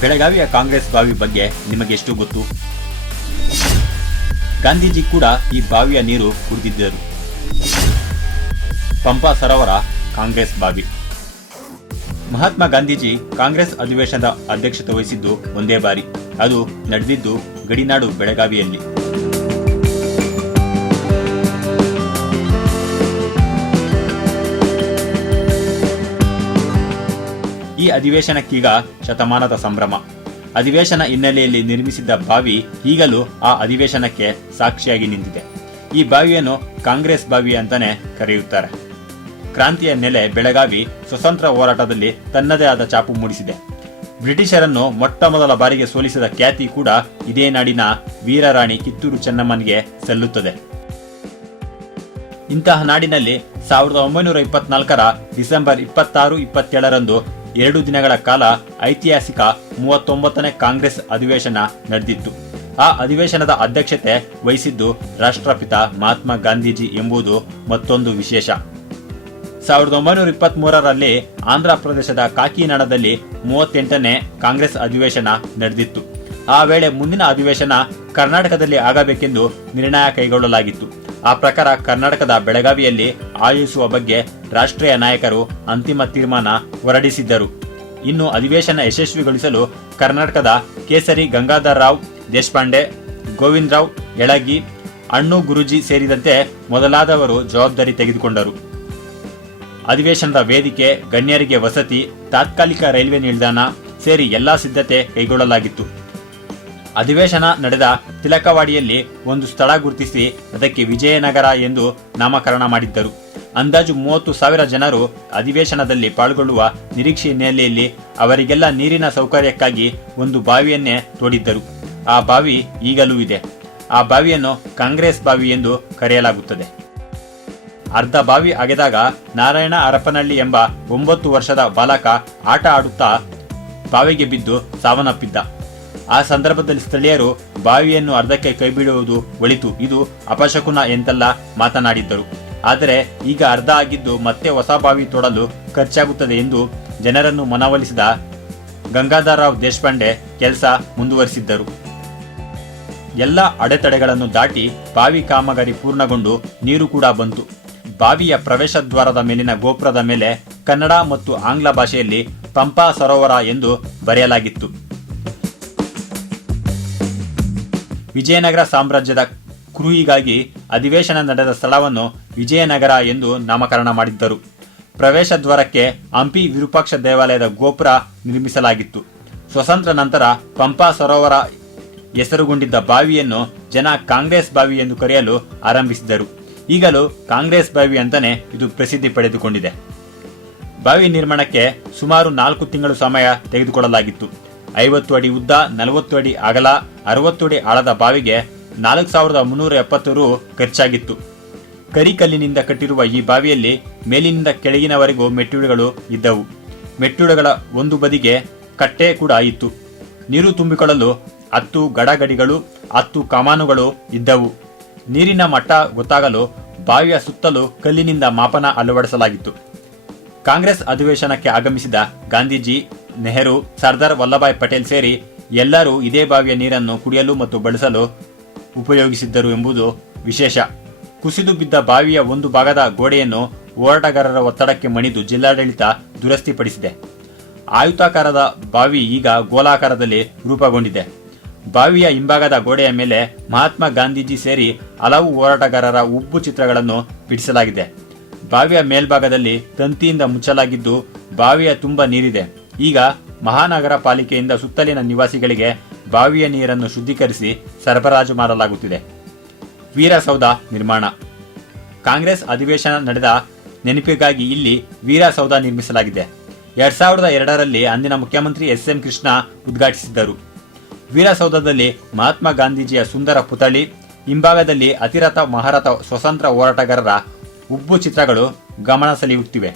ಬೆಳಗಾವಿಯ ಕಾಂಗ್ರೆಸ್ ಬಾವಿ ಬಗ್ಗೆ ನಿಮಗೆಷ್ಟು ಗೊತ್ತು? ಗಾಂಧೀಜಿ ಕೂಡ ಈ ಬಾವಿಯ ನೀರು ಕುಡಿದಿದ್ದರು. ಪಂಪಾ ಸರೋವರ ಕಾಂಗ್ರೆಸ್ ಬಾವಿ. ಮಹಾತ್ಮ ಗಾಂಧೀಜಿ ಕಾಂಗ್ರೆಸ್ ಅಧಿವೇಶನದ ಅಧ್ಯಕ್ಷತೆ ವಹಿಸಿದ್ದು ಒಂದೇ ಬಾರಿ. ಅದು ನಡೆದಿದ್ದು ಗಡಿನಾಡು ಬೆಳಗಾವಿಯಲ್ಲಿ. ಈ ಅಧಿವೇಶನಕ್ಕೀಗ ಶತಮಾನದ ಸಂಭ್ರಮ. ಅಧಿವೇಶನ ಹಿನ್ನೆಲೆಯಲ್ಲಿ ನಿರ್ಮಿಸಿದ್ದ ಬಾವಿ ಈಗಲೂ ಆ ಅಧಿವೇಶನಕ್ಕೆ ಸಾಕ್ಷಿಯಾಗಿ ನಿಂತಿದೆ. ಈ ಬಾವಿಯನ್ನು ಕಾಂಗ್ರೆಸ್ ಬಾವಿ ಅಂತಾನೆ ಕರೆಯುತ್ತಾರೆ. ಕ್ರಾಂತಿಯ ನೆಲೆ ಬೆಳಗಾವಿ ಸ್ವತಂತ್ರ ಹೋರಾಟದಲ್ಲಿ ತನ್ನದೇ ಆದ ಛಾಪು ಮೂಡಿಸಿದೆ. ಬ್ರಿಟಿಷರನ್ನು ಮೊಟ್ಟ ಮೊದಲ ಬಾರಿಗೆ ಸೋಲಿಸಿದ ಖ್ಯಾತಿ ಕೂಡ ಇದೇ ನಾಡಿನ ವೀರರಾಣಿ ಕಿತ್ತೂರು ಚೆನ್ನಮ್ಮನಿಗೆ ಸಲ್ಲುತ್ತದೆ. ಇಂತಹ ನಾಡಿನಲ್ಲಿ 1924ರ ಡಿಸೆಂಬರ್ 26-27ರಂದು 2 ದಿನಗಳ ಕಾಲ ಐತಿಹಾಸಿಕ 39ನೇ ಕಾಂಗ್ರೆಸ್ ಅಧಿವೇಶನ ನಡೆದಿತ್ತು. ಆ ಅಧಿವೇಶನದ ಅಧ್ಯಕ್ಷತೆ ವಹಿಸಿದ್ದು ರಾಷ್ಟ್ರಪಿತ ಮಹಾತ್ಮ ಗಾಂಧೀಜಿ ಎಂಬುದು ಮತ್ತೊಂದು ವಿಶೇಷ. 1923ರಲ್ಲಿ ಆಂಧ್ರ ಪ್ರದೇಶದ ಕಾಕಿನಾಡದಲ್ಲಿ 38ನೇ ಕಾಂಗ್ರೆಸ್ ಅಧಿವೇಶನ ನಡೆದಿತ್ತು. ಆ ವೇಳೆ ಮುಂದಿನ ಅಧಿವೇಶನ ಕರ್ನಾಟಕದಲ್ಲಿ ಆಗಬೇಕೆಂದು ನಿರ್ಣಯ ಕೈಗೊಳ್ಳಲಾಗಿತ್ತು. ಆ ಪ್ರಕಾರ ಕರ್ನಾಟಕದ ಬೆಳಗಾವಿಯಲ್ಲಿ ಆಯೋಜಿಸುವ ಬಗ್ಗೆ ರಾಷ್ಟ್ರೀಯ ನಾಯಕರು ಅಂತಿಮ ತೀರ್ಮಾನ ಹೊರಡಿಸಿದ್ದರು. ಇನ್ನು ಅಧಿವೇಶನ ಯಶಸ್ವಿಗೊಳಿಸಲು ಕರ್ನಾಟಕದ ಕೇಸರಿ ಗಂಗಾಧರರಾವ್ ದೇಶಪಾಂಡೆ, ಗೋವಿಂದರಾವ್ ಯಳಗಿ, ಅಣ್ಣು ಗುರೂಜಿ ಸೇರಿದಂತೆ ಮೊದಲಾದವರು ಜವಾಬ್ದಾರಿ ತೆಗೆದುಕೊಂಡರು. ಅಧಿವೇಶನದ ವೇದಿಕೆ, ಗಣ್ಯರಿಗೆ ವಸತಿ, ತಾತ್ಕಾಲಿಕ ರೈಲ್ವೆ ನಿಲ್ದಾಣ ಸೇರಿ ಎಲ್ಲಾ ಸಿದ್ಧತೆ ಕೈಗೊಳ್ಳಲಾಗಿತ್ತು. ಅಧಿವೇಶನ ನಡೆದ ತಿಲಕವಾಡಿಯಲ್ಲಿ ಒಂದು ಸ್ಥಳ ಗುರುತಿಸಿ ಅದಕ್ಕೆ ವಿಜಯನಗರ ಎಂದು ನಾಮಕರಣ ಮಾಡಿದ್ದರು. ಅಂದಾಜು 30,000 ಜನರು ಅಧಿವೇಶನದಲ್ಲಿ ಪಾಲ್ಗೊಳ್ಳುವ ನಿರೀಕ್ಷೆ ಹಿನ್ನೆಲೆಯಲ್ಲಿ ಅವರಿಗೆಲ್ಲ ನೀರಿನ ಸೌಕರ್ಯಕ್ಕಾಗಿ ಒಂದು ಬಾವಿಯನ್ನೇ ತೋಡಿದ್ದರು. ಆ ಬಾವಿ ಈಗಲೂ ಇದೆ. ಆ ಬಾವಿಯನ್ನು ಕಾಂಗ್ರೆಸ್ ಬಾವಿ ಎಂದು ಕರೆಯಲಾಗುತ್ತದೆ. ಅರ್ಧ ಬಾವಿ ಅಗೆದಾಗ ನಾರಾಯಣ ಹರಪನಹಳ್ಳಿ ಎಂಬ 9 ವರ್ಷದ ಬಾಲಕ ಆಟ ಆಡುತ್ತಾ ಬಾವಿಗೆ ಬಿದ್ದು ಸಾವನ್ನಪ್ಪಿದ್ದ. ಆ ಸಂದರ್ಭದಲ್ಲಿ ಸ್ಥಳೀಯರು ಬಾವಿಯನ್ನು ಅರ್ಧಕ್ಕೆ ಕೈಬಿಡುವುದು ಒಳಿತು, ಇದು ಅಪಶಕುನ ಎಂತೆಲ್ಲ ಮಾತನಾಡಿದ್ದರು. ಆದರೆ ಈಗ ಅರ್ಧ ಆಗಿದ್ದು ಮತ್ತೆ ಹೊಸ ಬಾವಿ ತೋಡಲು ಖರ್ಚಾಗುತ್ತದೆ ಎಂದು ಜನರನ್ನು ಮನವೊಲಿಸಿದ ಗಂಗಾಧರರಾವ್ ದೇಶಪಾಂಡೆ ಕೆಲಸ ಮುಂದುವರಿಸಿದ್ದರು. ಎಲ್ಲ ಅಡೆತಡೆಗಳನ್ನು ದಾಟಿ ಬಾವಿ ಕಾಮಗಾರಿ ಪೂರ್ಣಗೊಂಡು ನೀರು ಕೂಡ ಬಂತು. ಬಾವಿಯ ಪ್ರವೇಶ ದ್ವಾರದ ಮೇಲಿನ ಗೋಪುರದ ಮೇಲೆ ಕನ್ನಡ ಮತ್ತು ಆಂಗ್ಲ ಭಾಷೆಯಲ್ಲಿ ಪಂಪಾ ಸರೋವರ ಎಂದು ಬರೆಯಲಾಗಿತ್ತು. ವಿಜಯನಗರ ಸಾಮ್ರಾಜ್ಯದ ಕುರುಹಿಗಾಗಿ ಅಧಿವೇಶನ ನಡೆದ ಸ್ಥಳವನ್ನು ವಿಜಯನಗರ ಎಂದು ನಾಮಕರಣ ಮಾಡಿದ್ದರು. ಪ್ರವೇಶ ದ್ವಾರಕ್ಕೆ ಹಂಪಿ ವಿರೂಪಾಕ್ಷ ದೇವಾಲಯದ ಗೋಪುರ ನಿರ್ಮಿಸಲಾಗಿತ್ತು. ಸ್ವತಂತ್ರ ನಂತರ ಪಂಪಾ ಸರೋವರ ಹೆಸರುಗೊಂಡಿದ್ದ ಬಾವಿಯನ್ನು ಜನ ಕಾಂಗ್ರೆಸ್ ಬಾವಿ ಎಂದು ಕರೆಯಲು ಆರಂಭಿಸಿದರು. ಈಗಲೂ ಕಾಂಗ್ರೆಸ್ ಬಾವಿ ಅಂತಾನೆ ಇದು ಪ್ರಸಿದ್ಧಿ ಪಡೆದುಕೊಂಡಿದೆ. ಬಾವಿ ನಿರ್ಮಾಣಕ್ಕೆ ಸುಮಾರು 4 ತಿಂಗಳು ಸಮಯ ತೆಗೆದುಕೊಳ್ಳಲಾಗಿತ್ತು. 50 ಅಡಿ ಉದ್ದ, 40 ಅಡಿ ಅಗಲ, 60 ಅಡಿ ಆಳದ ಬಾವಿಗೆ 4,370 ರು ಖರ್ಚಾಗಿತ್ತು. ಕರಿಕಲ್ಲಿನಿಂದ ಕಟ್ಟಿರುವ ಈ ಬಾವಿಯಲ್ಲಿ ಮೇಲಿನಿಂದ ಕೆಳಗಿನವರೆಗೂ ಮೆಟ್ಟಿಲುಗಳು ಇದ್ದವು. ಮೆಟ್ಟಿಲುಗಳ ಒಂದು ಬದಿಗೆ ಕಟ್ಟೆ ಕೂಡ ಇತ್ತು. ನೀರು ತುಂಬಿಕೊಳ್ಳಲು 10 ಗಡಗಡಿಗಳು, 10 ಕಮಾನುಗಳು ಇದ್ದವು. ನೀರಿನ ಮಟ್ಟ ಗೊತ್ತಾಗಲು ಬಾವಿಯ ಸುತ್ತಲೂ ಕಲ್ಲಿನಿಂದ ಮಾಪನ ಅಳವಡಿಸಲಾಗಿತ್ತು. ಕಾಂಗ್ರೆಸ್ ಅಧಿವೇಶನಕ್ಕೆ ಆಗಮಿಸಿದ ಗಾಂಧೀಜಿ, ನೆಹರು, ಸರ್ದಾರ್ ವಲ್ಲಭಾಯ್ ಪಟೇಲ್ ಸೇರಿ ಎಲ್ಲರೂ ಇದೇ ಬಾವಿಯ ನೀರನ್ನು ಕುಡಿಯಲು ಮತ್ತು ಬಳಸಲು ಉಪಯೋಗಿಸಿದ್ದರು ಎಂಬುದು ವಿಶೇಷ. ಕುಸಿದು ಬಿದ್ದ ಬಾವಿಯ ಒಂದು ಭಾಗದ ಗೋಡೆಯನ್ನು ಹೋರಾಟಗಾರರ ಒತ್ತಡಕ್ಕೆ ಮಣಿದು ಜಿಲ್ಲಾಡಳಿತ ದುರಸ್ತಿಪಡಿಸಿದೆ. ಆಯುತಾಕಾರದ ಬಾವಿ ಈಗ ಗೋಲಾಕಾರದಲ್ಲಿ ರೂಪುಗೊಂಡಿದೆ. ಬಾವಿಯ ಹಿಂಭಾಗದ ಗೋಡೆಯ ಮೇಲೆ ಮಹಾತ್ಮ ಗಾಂಧೀಜಿ ಸೇರಿ ಹಲವು ಹೋರಾಟಗಾರರ ಉಬ್ಬು ಚಿತ್ರಗಳನ್ನು ಬಿಡಿಸಲಾಗಿದೆ. ಬಾವಿಯ ಮೇಲ್ಭಾಗದಲ್ಲಿ ತಂತಿಯಿಂದ ಮುಚ್ಚಲಾಗಿದ್ದು ಬಾವಿಯ ತುಂಬ ನೀರಿದೆ. ಈಗ ಮಹಾನಗರ ಪಾಲಿಕೆಯಿಂದ ಸುತ್ತಲಿನ ನಿವಾಸಿಗಳಿಗೆ ಬಾವಿಯ ನೀರನ್ನು ಶುದ್ಧೀಕರಿಸಿ ಸರಬರಾಜು ಮಾಡಲಾಗುತ್ತಿದೆ. ವೀರಸೌಧ ನಿರ್ಮಾಣ. ಕಾಂಗ್ರೆಸ್ ಅಧಿವೇಶನ ನಡೆದ ನೆನಪಿಗಾಗಿ ಇಲ್ಲಿ ವೀರಸೌಧ ನಿರ್ಮಿಸಲಾಗಿದೆ. 2002ರಲ್ಲಿ ಅಂದಿನ ಮುಖ್ಯಮಂತ್ರಿ ಎಸ್.ಎಂ. ಕೃಷ್ಣ ಉದ್ಘಾಟಿಸಿದ್ದರು. ವೀರಸೌಧದಲ್ಲಿ ಮಹಾತ್ಮ ಗಾಂಧೀಜಿಯ ಸುಂದರ ಪುತ್ಥಳಿ, ಹಿಂಭಾಗದಲ್ಲಿ ಅತಿರಥ ಮಹಾರಥ ಸ್ವತಂತ್ರ ಹೋರಾಟಗಾರರ ಉಬ್ಬು ಚಿತ್ರಗಳು ಗಮನ ಸೆಳೆಯುತ್ತಿವೆ.